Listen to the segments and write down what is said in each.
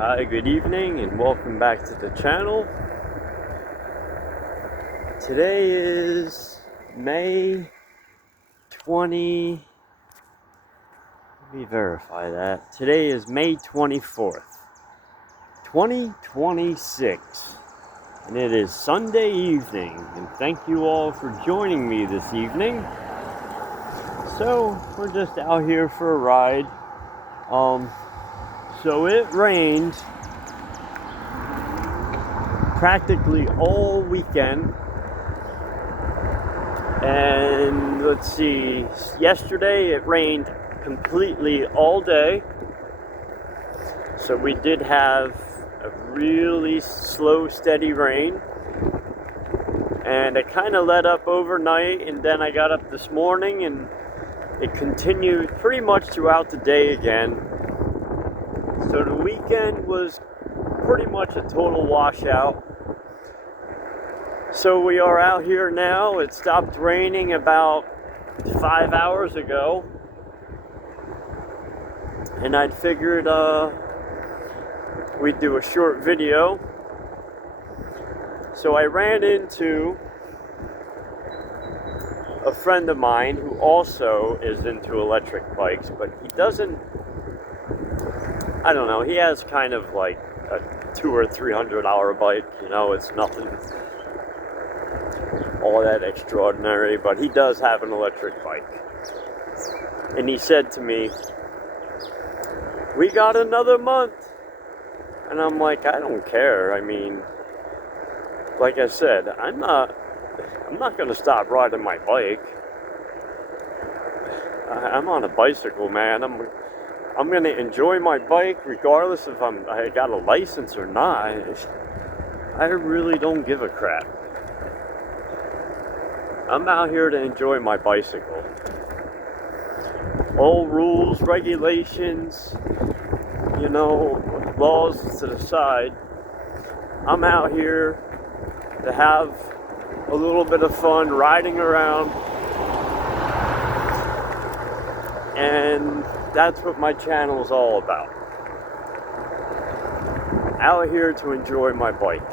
Hi, good evening, and welcome back to the channel. Today is May 20. Let me verify that. Today is May 24th, 2026, and it is Sunday evening. And thank you all for joining me this evening. So, we're just out here for a ride. So it rained practically all weekend. And let's see, yesterday it rained completely all day. So we did have a really slow, steady rain. And it kind of let up overnight, and then I got up this morning and it continued pretty much throughout the day again. So the weekend was pretty much a total washout. So we are out here now. It stopped raining about 5 hours ago. And I'd figured we'd do a short video. So I ran into a friend of mine who also is into electric bikes, but he doesn't, I don't know, he has kind of like a $200 or $300 bike, it's nothing all that extraordinary, but he does have an electric bike. And he said to me, "We got another month." And I'm like, I don't care. I mean, like I said, I'm not going to stop riding my bike. I'm on a bicycle, man. I'm going to enjoy my bike regardless if I got a license or not. I really don't give a crap. I'm out here to enjoy my bicycle. All rules, regulations, laws to the side. I'm out here to have a little bit of fun riding around. And that's what my channel is all about. Out here to enjoy my bike.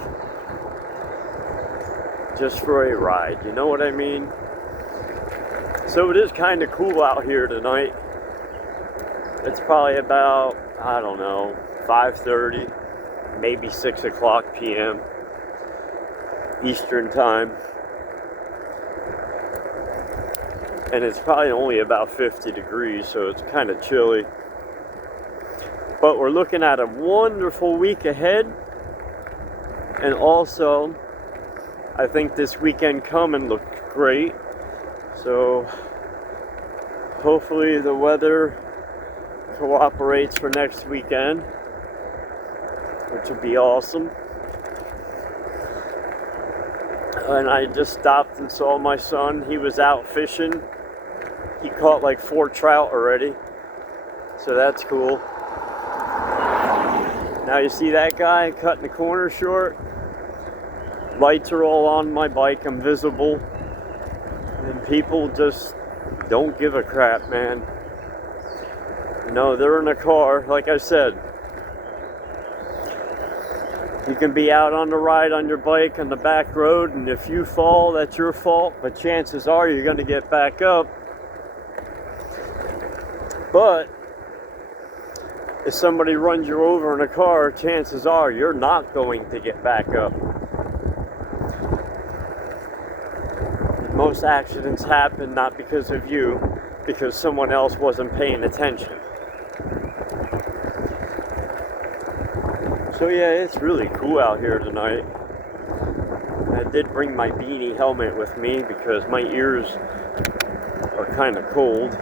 Just for a ride, you know what I mean? So it is kind of cool out here tonight. It's probably about, 5:30, maybe 6 o'clock p.m. Eastern time. And it's probably only about 50 degrees, so it's kind of chilly. But we're looking at a wonderful week ahead. And also, I think this weekend coming looked great. So hopefully the weather cooperates for next weekend, which would be awesome. And I just stopped and saw my son. He was out fishing. He caught like 4 trout already. So that's cool. Now you see that guy cutting the corner short? Lights are all on my bike. I'm visible. And people just don't give a crap, man. They're in a car, like I said. You can be out on the ride on your bike on the back road, and if you fall, that's your fault, but chances are you're going to get back up. But if somebody runs you over in a car, chances are you're not going to get back up. Most accidents happen not because of you, because someone else wasn't paying attention. So yeah, it's really cool out here tonight. I did bring my beanie helmet with me because my ears are kind of cold.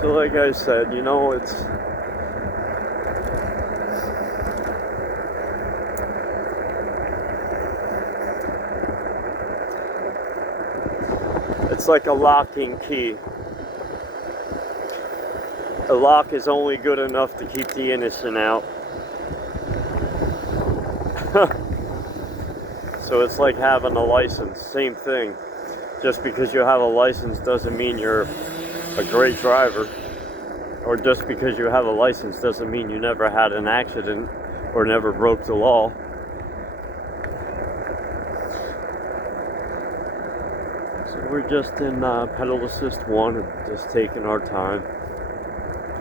So like I said, it's like a locking key. A lock is only good enough to keep the innocent out. So it's like having a license, same thing. Just because you have a license doesn't mean you're a great driver. or just because you have a license doesn't mean you never had an accident or never broke the law. So we're just in pedal assist 1 and just taking our time.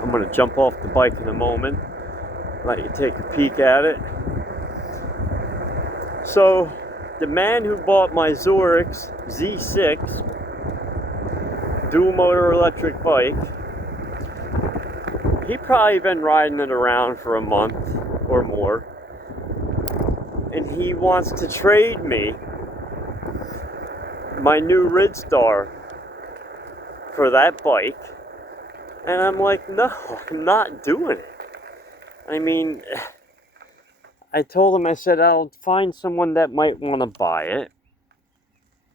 I'm going to jump off the bike in a moment, let you take a peek at it. So the man who bought my Zorix Z6 dual motor electric bike, he probably been riding it around for a month or more, and he wants to trade me my new Ridstar for that bike. And I'm like, no, I'm not doing it. I mean, I told him, I said, I'll find someone that might want to buy it.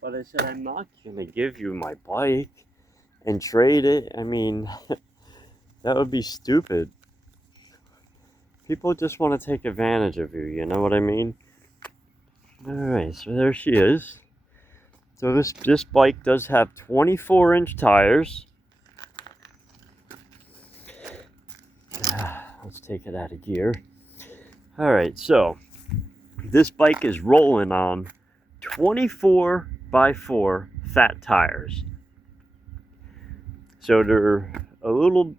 But I said, I'm not going to give you my bike and trade it. I mean, that would be stupid. People just want to take advantage of you, you know what I mean? Alright, so there she is. So this bike does have 24-inch tires. Let's take it out of gear. Alright, so this bike is rolling on 24x4 fat tires. So they're a little,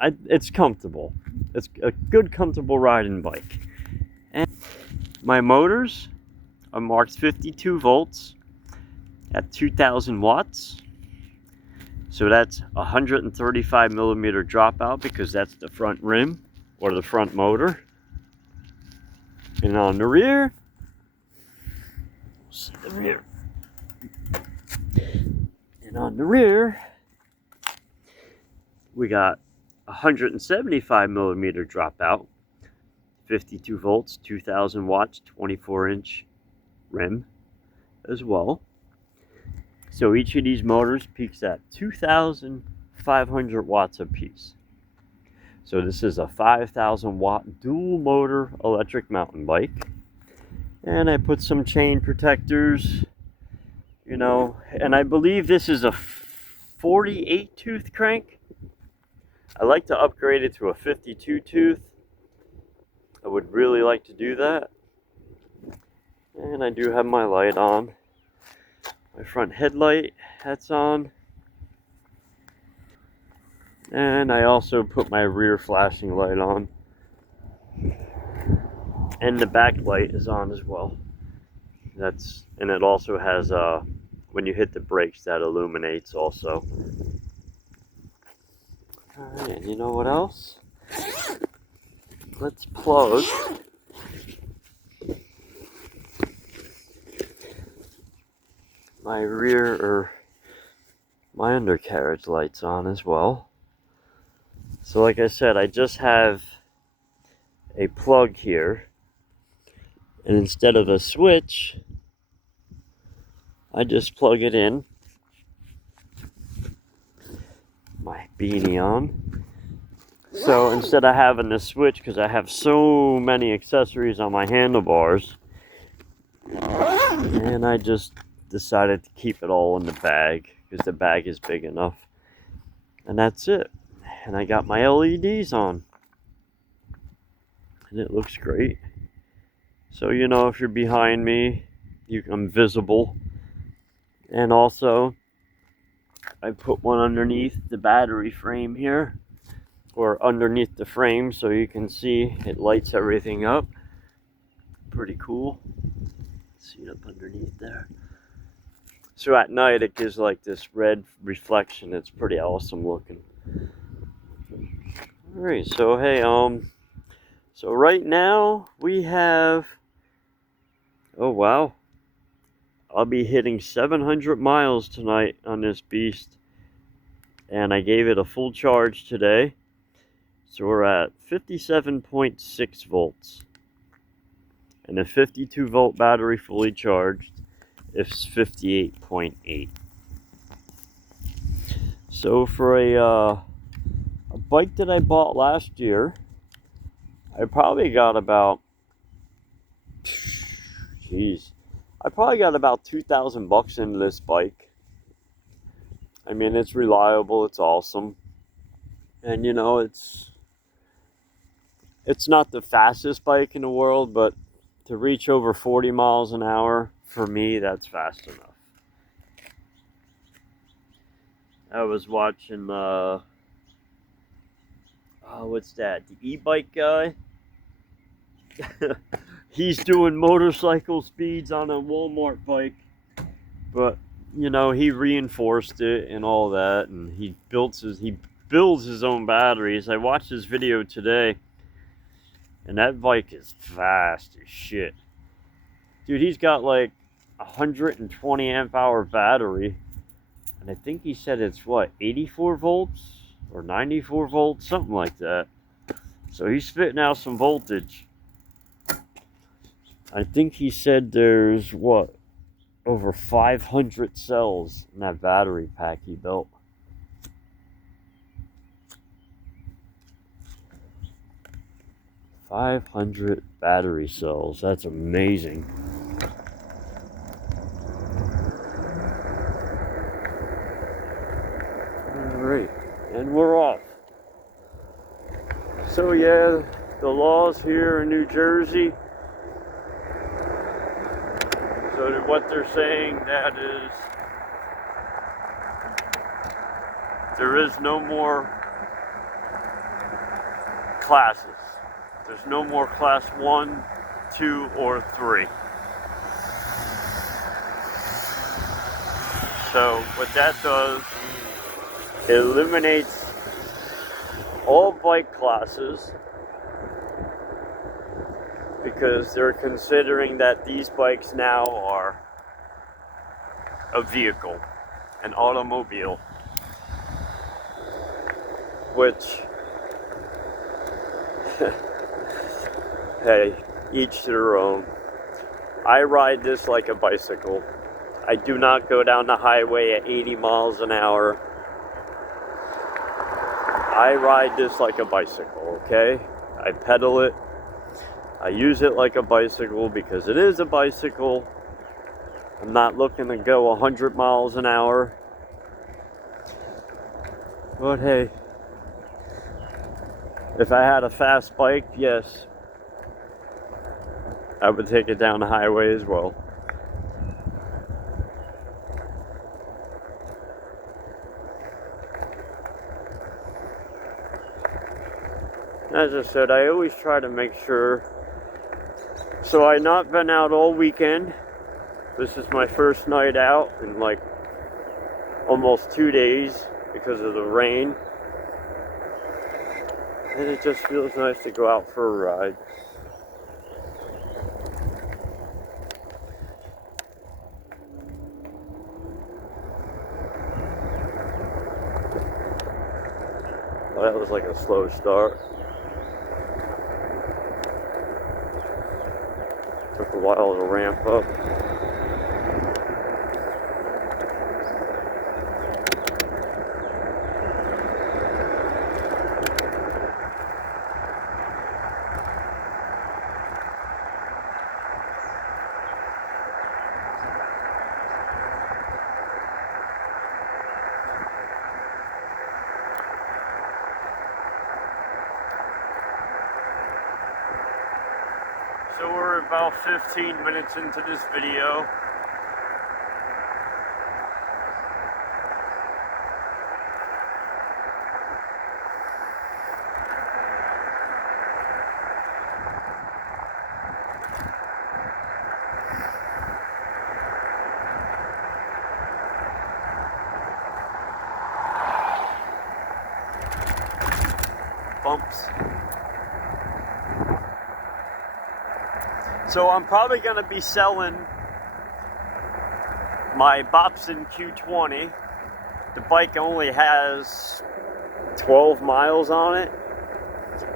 it's comfortable. It's a good, comfortable riding bike. And my motors are marked 52 volts at 2000 watts. So that's 135 millimeter dropout because that's the front rim or the front motor. And on the rear, see the rear. And on the rear, we got 175 millimeter dropout, 52 volts, 2000 watts, 24-inch rim as well. So each of these motors peaks at 2,500 watts apiece. So this is a 5,000 watt dual motor electric mountain bike. And I put some chain protectors, you know, and I believe this is a 48 tooth crank. I like to upgrade it to a 52 tooth. I would really like to do that. And I do have my light on. My front headlight, that's on. And I also put my rear flashing light on. And the back light is on as well. And it also has when you hit the brakes, that illuminates also. Alright, and you know what else? Let's plug my rear or my undercarriage lights on as well. So like I said, I just have a plug here, and instead of a switch, I just plug it in. My beanie on. So instead of having the switch, because I have so many accessories on my handlebars, and I just decided to keep it all in the bag because the bag is big enough. And that's it. And I got my LEDs on. And it looks great. So, you know, if you're behind me, I'm visible. And also, I put one underneath the battery frame here, or underneath the frame, so you can see it lights everything up. Pretty cool. See it up underneath there. So at night it gives like this red reflection. It's pretty awesome looking. Alright, so hey, so right now we have, oh wow, I'll be hitting 700 miles tonight on this beast. And I gave it a full charge today. So we're at 57.6 volts. And a 52 volt battery fully charged is 58.8. So for a bike that I bought last year, I probably got about, I probably got about $2,000 into this bike. I mean, it's reliable, it's awesome. And you know, it's not the fastest bike in the world, but to reach over 40 miles an hour, for me, that's fast enough. I was watching, what's that? The e-bike guy? He's doing motorcycle speeds on a Walmart bike, but you know, he reinforced it and all that, and he builds his own batteries. I watched his video today, and that bike is fast as shit. Dude, he's got like 120 amp hour battery, and I think he said it's what, 84 volts or 94 volts, something like that. So he's spitting out some voltage. I think he said there's what, over 500 cells in that battery pack he built. $500 battery cells. That's amazing. Alright, and we're off. So yeah, the laws here in New Jersey. So what they're saying, that is, there is no more classes. There's no more class 1, 2, or 3. So what that does, it eliminates all bike classes, because they're considering that these bikes now are a vehicle, an automobile, which, hey, each to their own. I ride this like a bicycle. I do not go down the highway at 80 miles an hour. I ride this like a bicycle, okay? I pedal it. I use it like a bicycle because it is a bicycle. I'm not looking to go 100 miles an hour. But hey, if I had a fast bike, yes, I would take it down the highway as well. As I said, I always try to make sure. So I've not been out all weekend. This is my first night out in like almost 2 days because of the rain. And it just feels nice to go out for a ride. Well, that was like a slow start. Took a while to ramp up. So we're about 15 minutes into this video. Bumps. So I'm probably going to be selling my Bobson Q20. The bike only has 12 miles on it.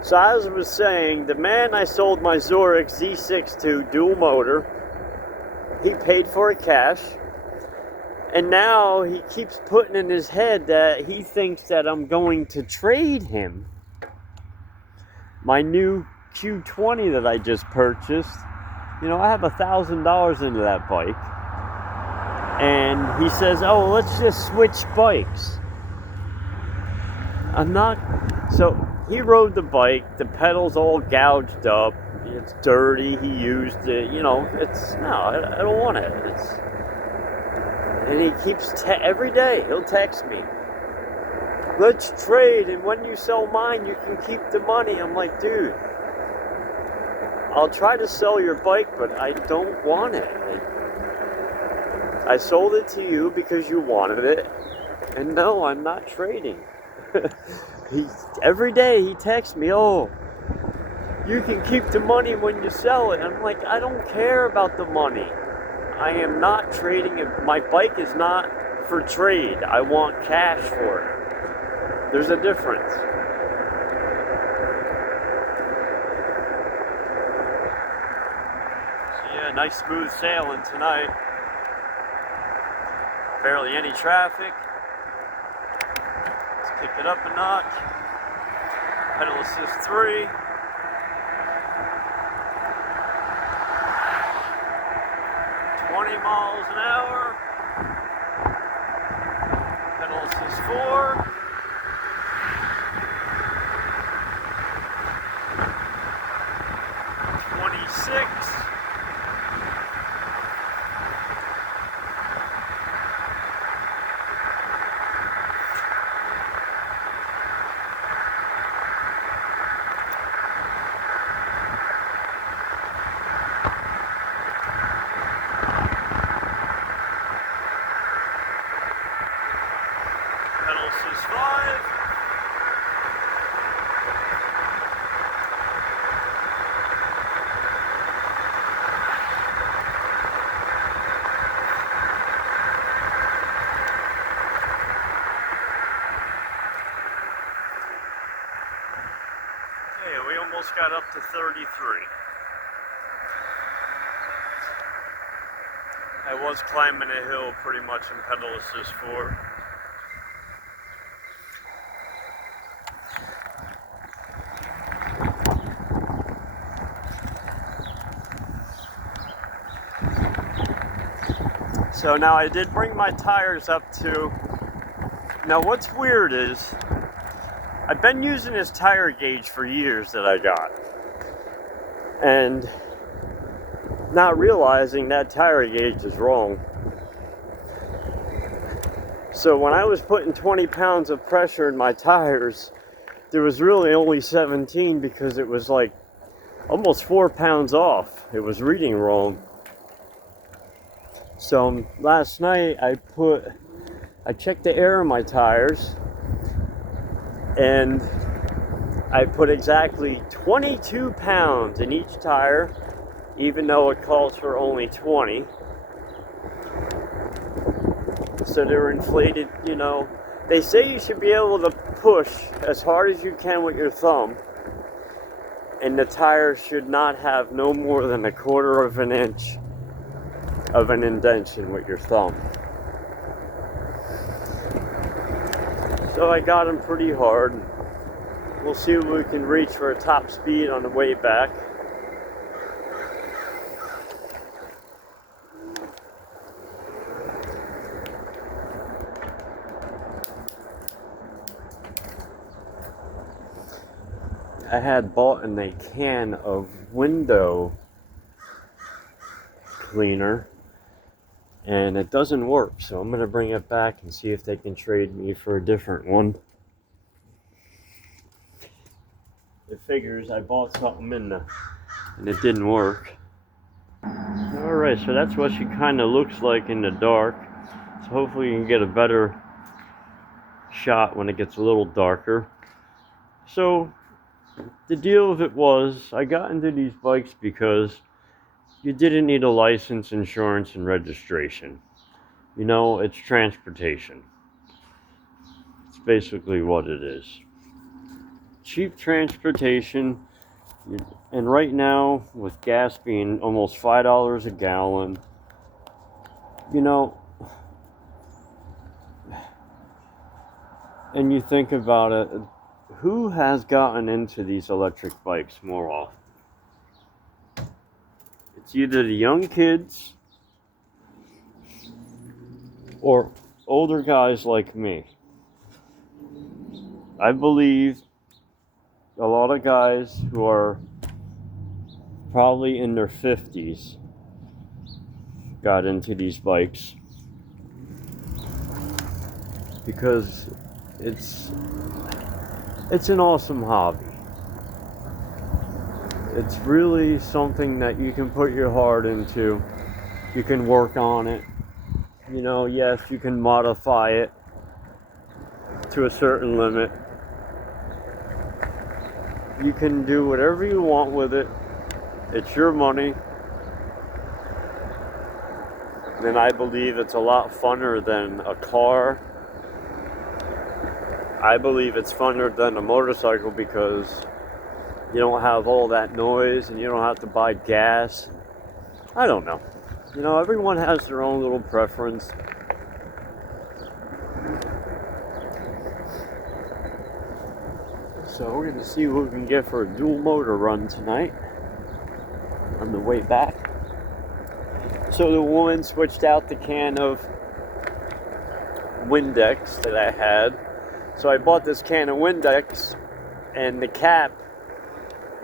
So as I was saying, the man I sold my Zorix Z6 to, dual motor, he paid for it cash. And now he keeps putting in his head that he thinks that I'm going to trade him my new Q20 that I just purchased. You know, I have $1,000 into that bike. And he says, oh, let's just switch bikes. I'm not So he rode the bike, the pedals all gouged up, it's dirty, he used it, it's, no, I don't want it. And he keeps, every day, he'll text me, let's trade, and when you sell mine, you can keep the money. I'm like, dude, I'll try to sell your bike, but I don't want it. I sold it to you because you wanted it, and no, I'm not trading. Every day he texts me, oh, you can keep the money when you sell it. I'm like, I don't care about the money. I am not trading it. My bike is not for trade. I want cash for it. There's a difference. So yeah, nice smooth sailing tonight. Barely any traffic. Let's pick it up a notch. Pedal assist 3. Miles an hour. Pedal assist 4. Pedal assist 5. Okay, we almost got up to 33. I was climbing a hill pretty much in pedal assist 4. So now I did bring my tires up to, now what's weird is, I've been using this tire gauge for years that I got, and not realizing that tire gauge is wrong. So when I was putting 20 pounds of pressure in my tires, there was really only 17 because it was like almost 4 pounds off. It was reading wrong. So last night I checked the air in my tires, and I put exactly 22 pounds in each tire, even though it calls for only 20. So they're inflated, They say you should be able to push as hard as you can with your thumb, and the tire should not have no more than 1/4 of an inch of an indentation with your thumb. So I got them pretty hard. We'll see what we can reach for a top speed on the way back. I had bought in a can of window cleaner, and it doesn't work, so I'm going to bring it back and see if they can trade me for a different one. It figures I bought something and it didn't work. Alright, so that's what she kind of looks like in the dark. So hopefully you can get a better shot when it gets a little darker. So the deal of it was, I got into these bikes because you didn't need a license, insurance, and registration. It's transportation. It's basically what it is. Cheap transportation, and right now, with gas being almost $5 a gallon, and you think about it, who has gotten into these electric bikes more often? It's either the young kids or older guys like me. I believe a lot of guys who are probably in their 50s got into these bikes because it's an awesome hobby. It's really something that you can put your heart into. You can work on it. You know, yes, you can modify it to a certain limit. You can do whatever you want with it. It's your money. And I believe it's a lot funner than a car. I believe it's funner than a motorcycle because you don't have all that noise and you don't have to buy gas. I don't know. You know, everyone has their own little preference. So we're going to see what we can get for a dual motor run tonight on the way back. So the woman switched out the can of Windex that I had. So I bought this can of Windex and the cap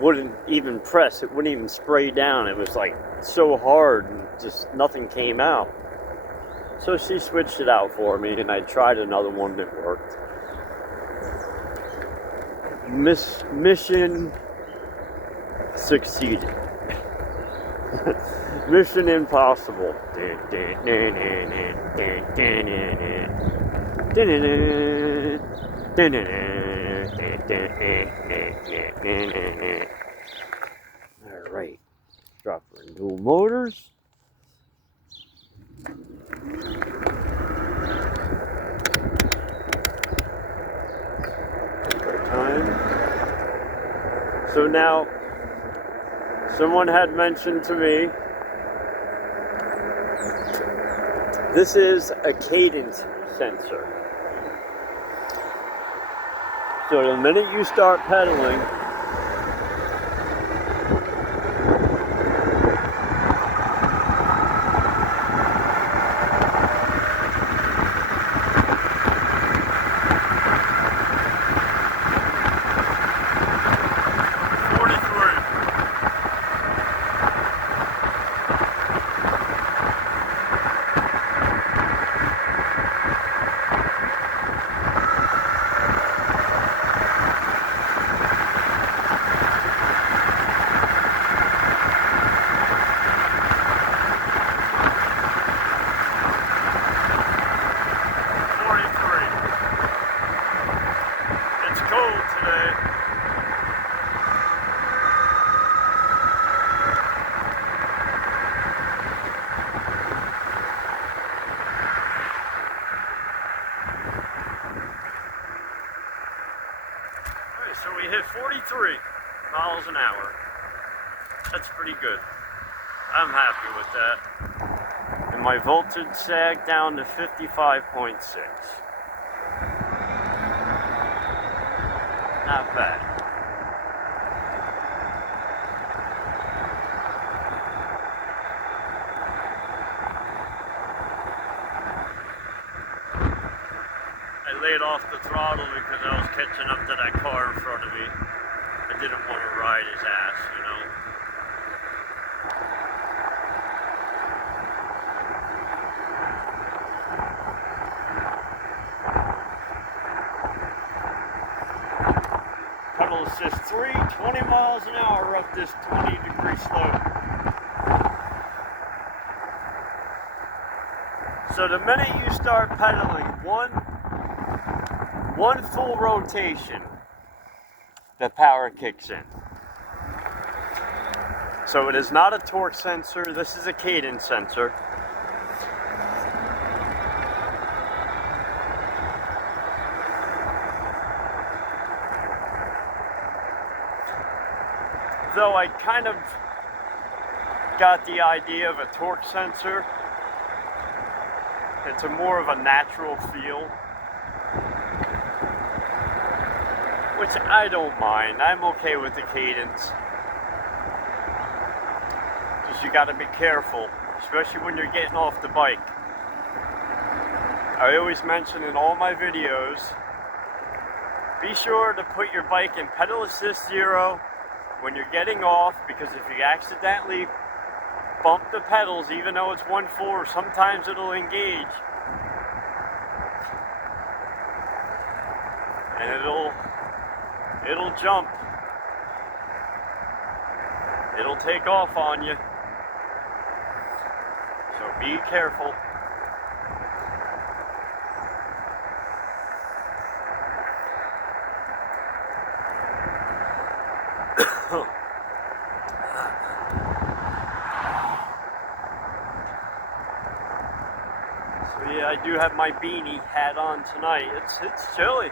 wouldn't even press. It wouldn't even spray down. It was like so hard and just nothing came out. So she switched it out for me and I tried another one that worked. Mission succeeded. Mission impossible. Alright. Drop her in dual motors. So now, someone had mentioned to me, this is a cadence sensor. So the minute you start pedaling, so we hit 43 miles an hour. That's pretty good. I'm happy with that. And my voltage sagged down to 55.6. Not bad. I laid off the throttle because I was catching up to that car in front of me. I didn't want to ride his ass, you know. Pedal assist 3, 20 miles an hour up this 20-degree slope. So the minute you start pedaling, one full rotation, the power kicks in. So it is not a torque sensor, this is a cadence sensor. Though I kind of got the idea of a torque sensor. It's a more of a natural feel, which I don't mind. I'm okay with the cadence. Just you gotta be careful, especially when you're getting off the bike. I always mention in all my videos, Be sure to put your bike in pedal assist 0 when you're getting off, because if you accidentally bump the pedals, even though it's 1/4, sometimes it'll engage. And it'll jump. It'll take off on you. So be careful. So yeah, I do have my beanie hat on tonight. It's chilly.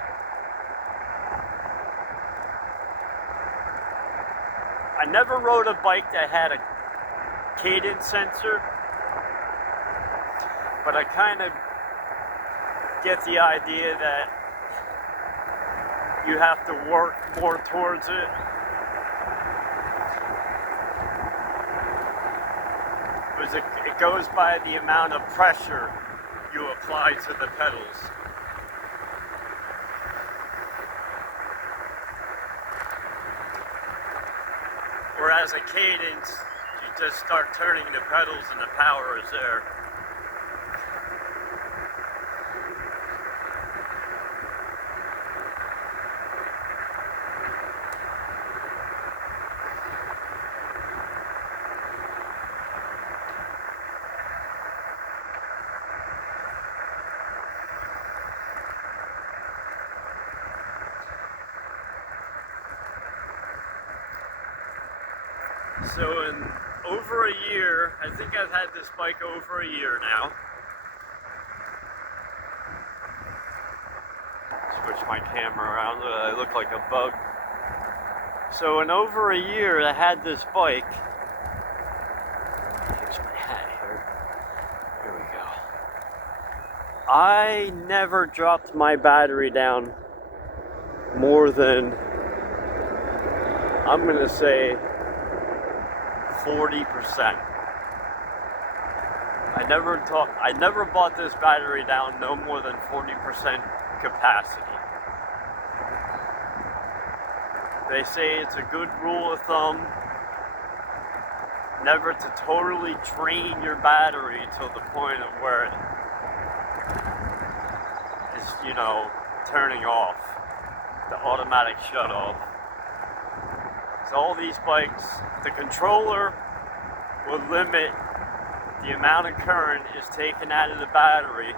I never rode a bike that had a cadence sensor, but I kind of get the idea that you have to work more towards it. Because it goes by the amount of pressure you apply to the pedals. Whereas a cadence, you just start turning the pedals and the power is there. So in over a year, I think I've had this bike over a year now. Switch my camera around, I look like a bug. So in over a year I had this bike. Here's my hat here. Here we go. I never dropped my battery down more than, I'm gonna say, 40%. I never bought this battery down no more than 40% capacity. They say it's a good rule of thumb never to totally drain your battery till the point of where it is, turning off, the automatic shut off. So all these bikes, the controller will limit the amount of current is taken out of the battery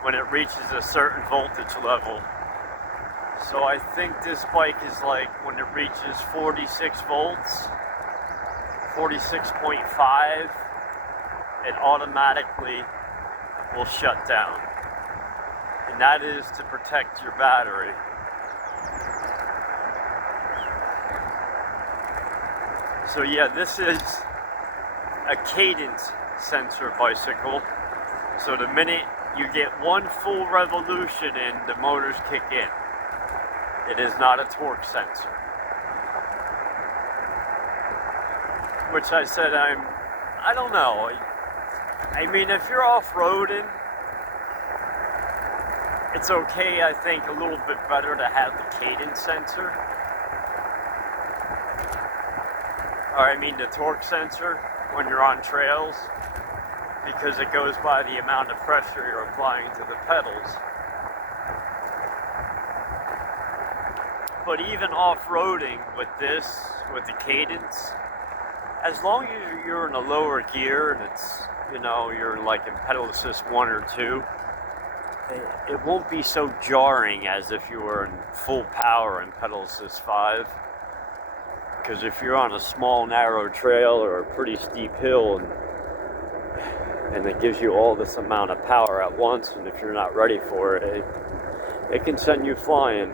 when it reaches a certain voltage level. So I think this bike is like when it reaches 46 volts, 46.5, it automatically will shut down. And that is to protect your battery. So yeah, this is a cadence sensor bicycle. So the minute you get one full revolution in, the motors kick in. It is not a torque sensor. Which I said I don't know. I mean, if you're off-roading, it's okay, I think, a little bit better to have the cadence sensor. Or I mean the torque sensor when you're on trails, because it goes by the amount of pressure you're applying to the pedals. But even off-roading with this, with the cadence, as long as you're in a lower gear and it's, you're like in pedal assist 1 or 2, it won't be so jarring as if you were in full power in pedal assist 5. Because if you're on a small narrow trail or a pretty steep hill and it gives you all this amount of power at once, and if you're not ready for it, it can send you flying.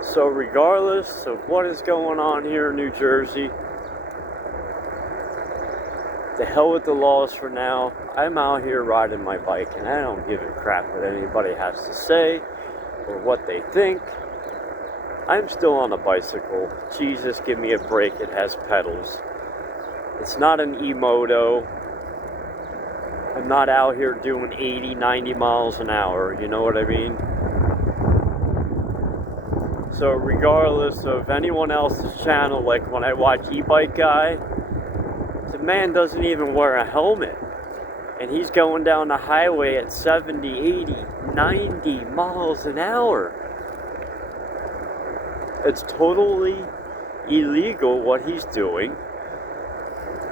So regardless of what is going on here in New Jersey, to hell with the laws for now. I'm out here riding my bike and I don't give a crap what anybody has to say or what they think. I'm still on a bicycle. Jesus, give me a break. It has pedals. It's not an e-moto. I'm not out here doing 80, 90 miles an hour, you know what I mean? So regardless of anyone else's channel, like when I watch E-Bike Guy, the man doesn't even wear a helmet. And he's going down the highway at 70, 80, 90 miles an hour. It's totally illegal what he's doing.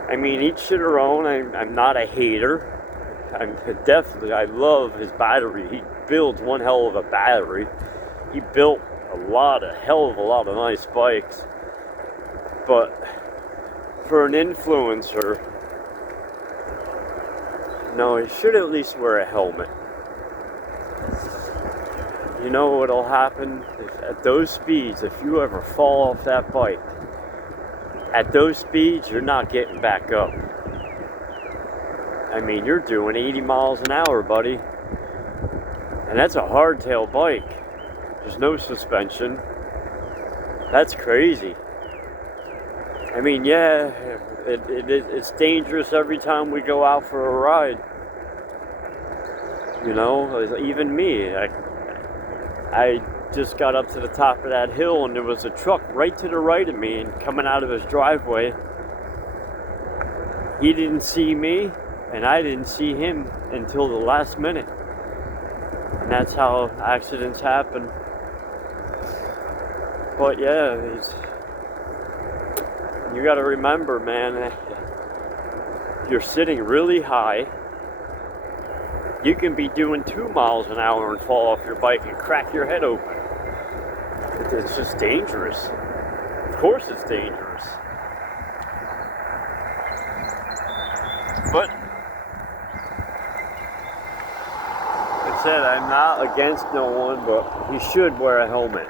I mean, each to their own. I'm not a hater. I love his battery. He builds one hell of a battery. He built hell of a lot of nice bikes. But for an influencer, no, he should at least wear a helmet. You know what'll happen at those speeds, if you ever fall off that bike, at those speeds, you're not getting back up. I mean, you're doing 80 miles an hour, buddy. And that's a hardtail bike. There's no suspension. That's crazy. I mean, yeah, it's dangerous every time we go out for a ride. You know, even me. I just got up to the top of that hill and there was a truck right to the right of me and coming out of his driveway. He didn't see me and I didn't see him until the last minute. And that's how accidents happen. But yeah, you gotta remember, man, you're sitting really high. You can be doing 2 miles an hour and fall off your bike and crack your head open. It's just dangerous. Of course it's dangerous. But, like I said, I'm not against no one, but he should wear a helmet.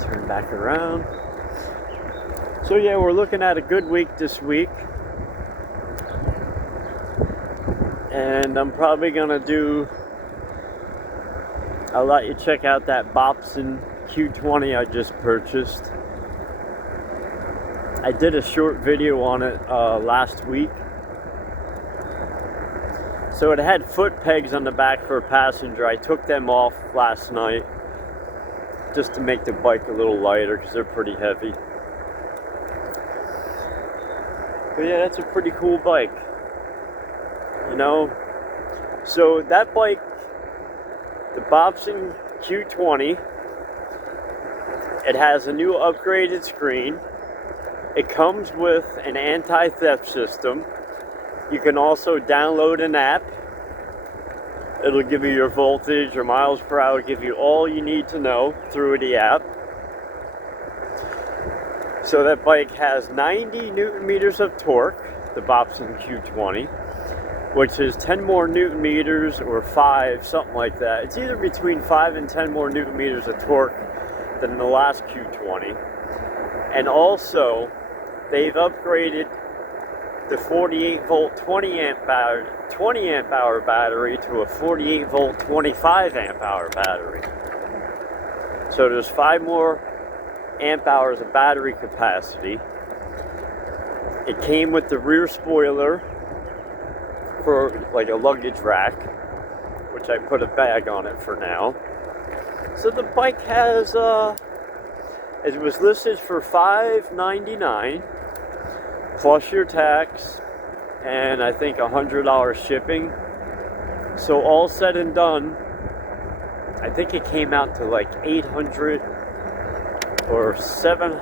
Turn back around. So yeah, we're looking at a good week this week. And I'm probably gonna I'll let you check out that Bobson Q20 I just purchased. I did a short video on it last week. So it had foot pegs on the back for a passenger. I took them off last night just to make the bike a little lighter because they're pretty heavy. But yeah, that's a pretty cool bike. You know, so that bike, the Bobson Q20, it has a new upgraded screen. It comes with an anti-theft system. You can also download an app. It'll give you your voltage, your miles per hour, give you all you need to know through the app. So that bike has 90 Newton meters of torque, the Bobson Q20. Which is 10 more Newton meters or 5, something like that. It's either between 5 and 10 more Newton meters of torque than the last Q20. And also, they've upgraded the 48 volt 20 amp hour battery to a 48 volt 25 amp hour battery. So there's 5 more amp hours of battery capacity. It came with the rear spoiler for like a luggage rack, which I put a bag on it for now. So the bike has it was listed for $599 plus your tax and I think $100 shipping. So all said and done, I think it came out to like 800 or 7,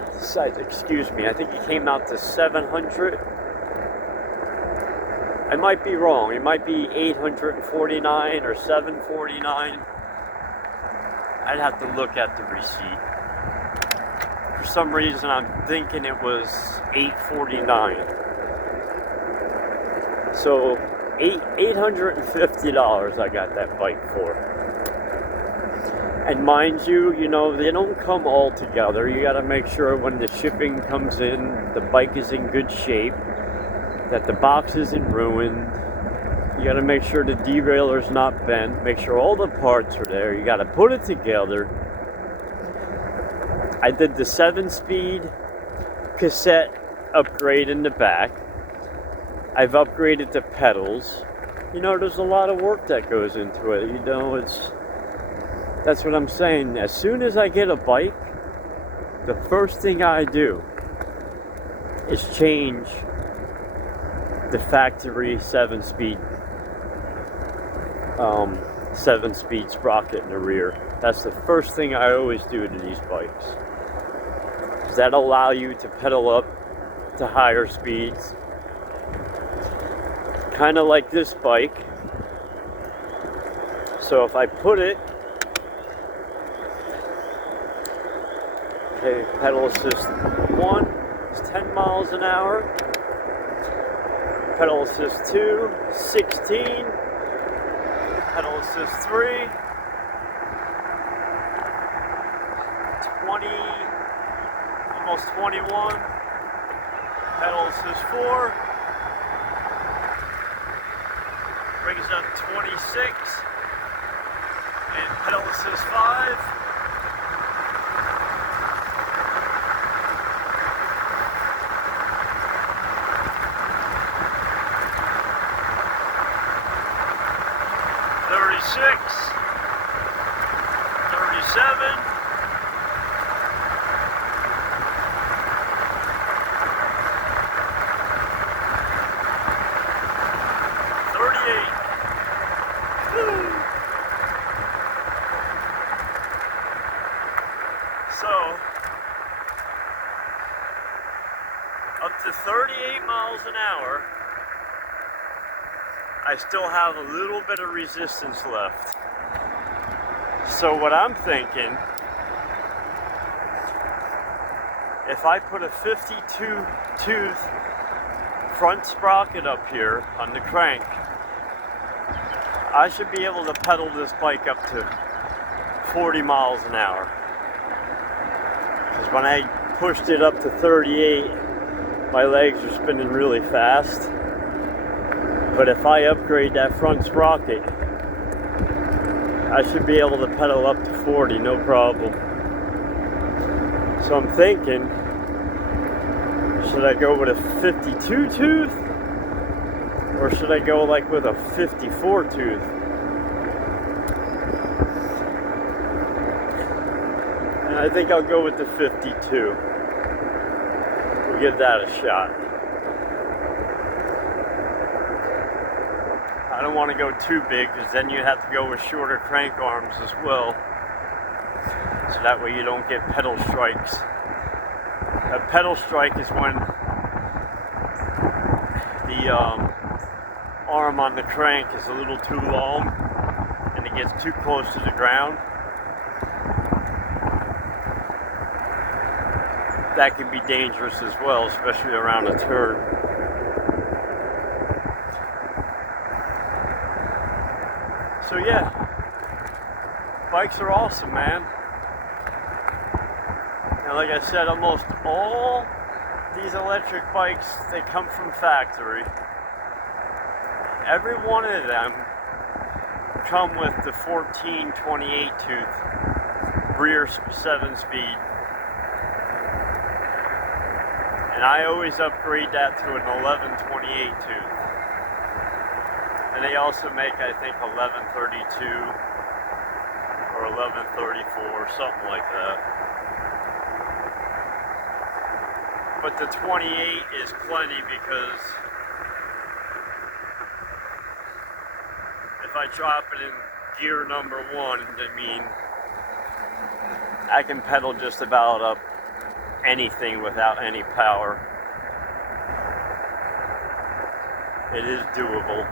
excuse me, I think it came out to 700. I might be wrong. It might be 849 or 749. I'd have to look at the receipt. For some reason, I'm thinking it was 849. So, $850 I got that bike for. And mind you, you know, they don't come all together. You got to make sure when the shipping comes in, the bike is in good shape, that the box isn't ruined. You got to make sure the derailler's not bent. Make sure all the parts are there. You got to put it together. I did the 7-speed cassette upgrade in the back. I've upgraded the pedals. You know, there's a lot of work that goes into it. You know, that's what I'm saying. As soon as I get a bike, the first thing I do is change the factory 7-speed sprocket in the rear. That's the first thing I always do to these bikes. Does that allow you to pedal up to higher speeds? Kind of like this bike. So if I put it, okay, pedal assist 1 is 10 miles an hour. Pedal assist 2, 16. Pedal assist 3, 20, almost 21. Pedal assist 4 brings up 26. And pedal assist 5. $36, $37, $38. So, up to 38 miles an hour, I still have a little bit of resistance left. So what I'm thinking, if I put a 52 tooth front sprocket up here on the crank, I should be able to pedal this bike up to 40 miles an hour. Because when I pushed it up to 38, my legs are spinning really fast. But if I upgrade that front sprocket, I should be able to pedal up to 40, no problem. So I'm thinking, should I go with a 52 tooth? Or should I go like with a 54 tooth? And I think I'll go with the 52. We'll give that a shot. I don't want to go too big because then you have to go with shorter crank arms as well. So that way you don't get pedal strikes. A pedal strike is when the arm on the crank is a little too long and it gets too close to the ground. That can be dangerous as well, especially around a turn. So yeah, bikes are awesome, man. And like I said, almost all these electric bikes, they come from factory. Every one of them come with the 1428 tooth rear 7-speed. And I always upgrade that to an 1128 tooth. And they also make, I think, 1132 or 1134, something like that. But the 28 is plenty because if I drop it in gear number 1, I mean, I can pedal just about up anything without any power. It is doable.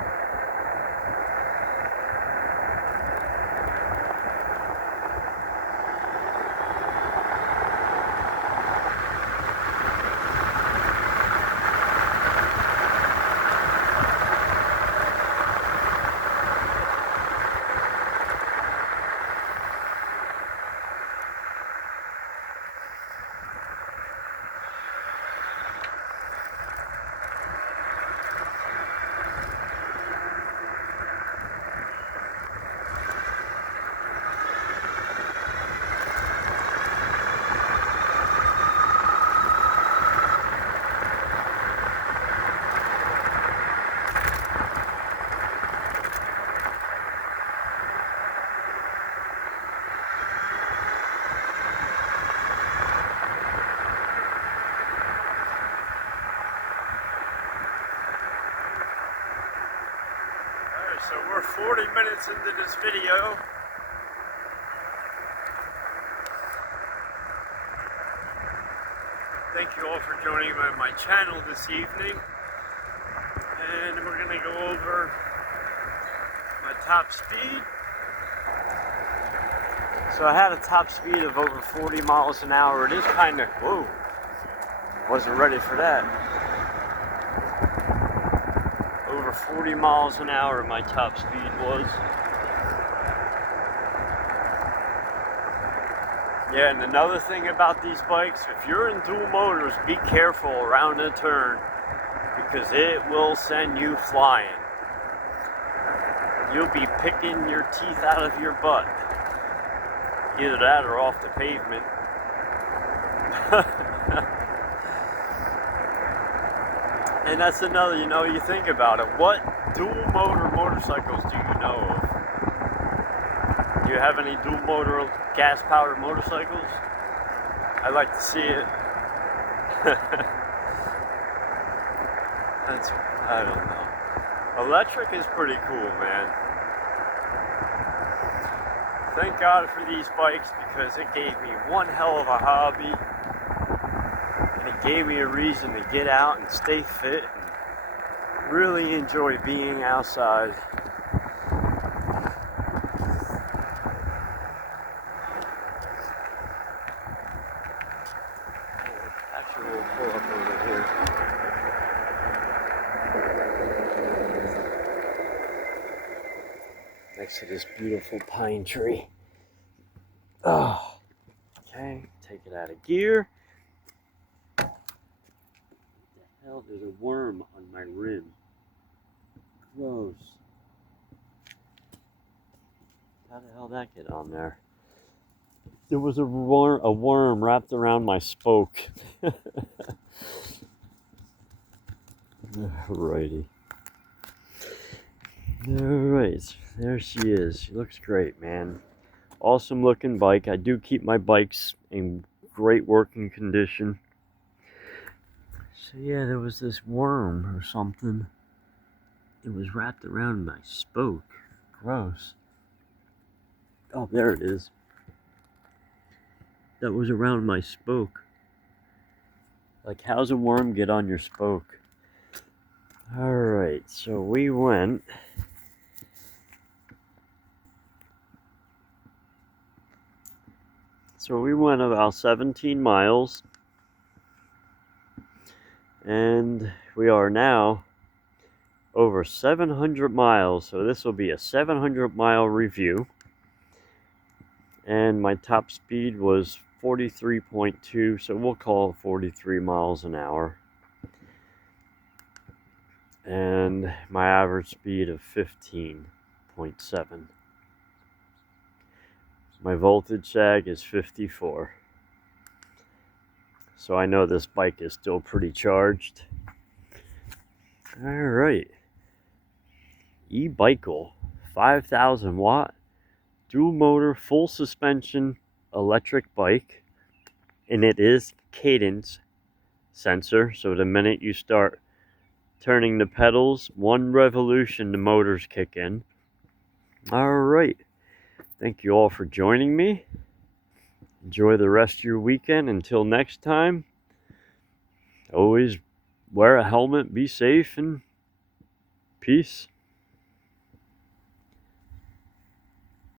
So we're 40 minutes into this video. Thank you all for joining my channel this evening. And we're going to go over my top speed. So I had a top speed of over 40 miles an hour. It is kind of, whoa, wasn't ready for that. Over 40 miles an hour my top speed was. Yeah, and another thing about these bikes, if you're in dual motors, be careful around a turn because it will send you flying. You'll be picking your teeth out of your butt. Either that or off the pavement. And that's another, you think about it. What dual motor motorcycles do you know of? Do you have any dual motor gas powered motorcycles? I'd like to see it. I don't know. Electric is pretty cool, man. Thank God for these bikes because it gave me one hell of a hobby. And it gave me a reason to get out and stay fit and really enjoy being outside. Actually, we'll pull up over here. Next to this beautiful pine tree. Oh, okay, take it out of gear. What the hell? There's a worm on my rim. Gross. How the hell did that get on there? There was a worm wrapped around my spoke. Alrighty. Alright, there she is. She looks great, man. Awesome looking bike. I do keep my bikes in great working condition. So yeah, there was this worm or something. It was wrapped around my spoke. Gross. Oh, there it is. That was around my spoke. Like, how's a worm get on your spoke? Alright, so we went. So we went about 17 miles. And we are now over 700 miles. So this will be a 700 mile review. And my top speed was 43.2, so we'll call it 43 miles an hour. And my average speed of 15.7. My voltage sag is 54. So I know this bike is still pretty charged. Alright. E-Bikle, 5,000 watt. Dual motor, full suspension, electric bike, and it is cadence sensor. So the minute you start turning the pedals, 1 revolution, the motors kick in. All right. Thank you all for joining me. Enjoy the rest of your weekend. Until next time, always wear a helmet, be safe, and peace.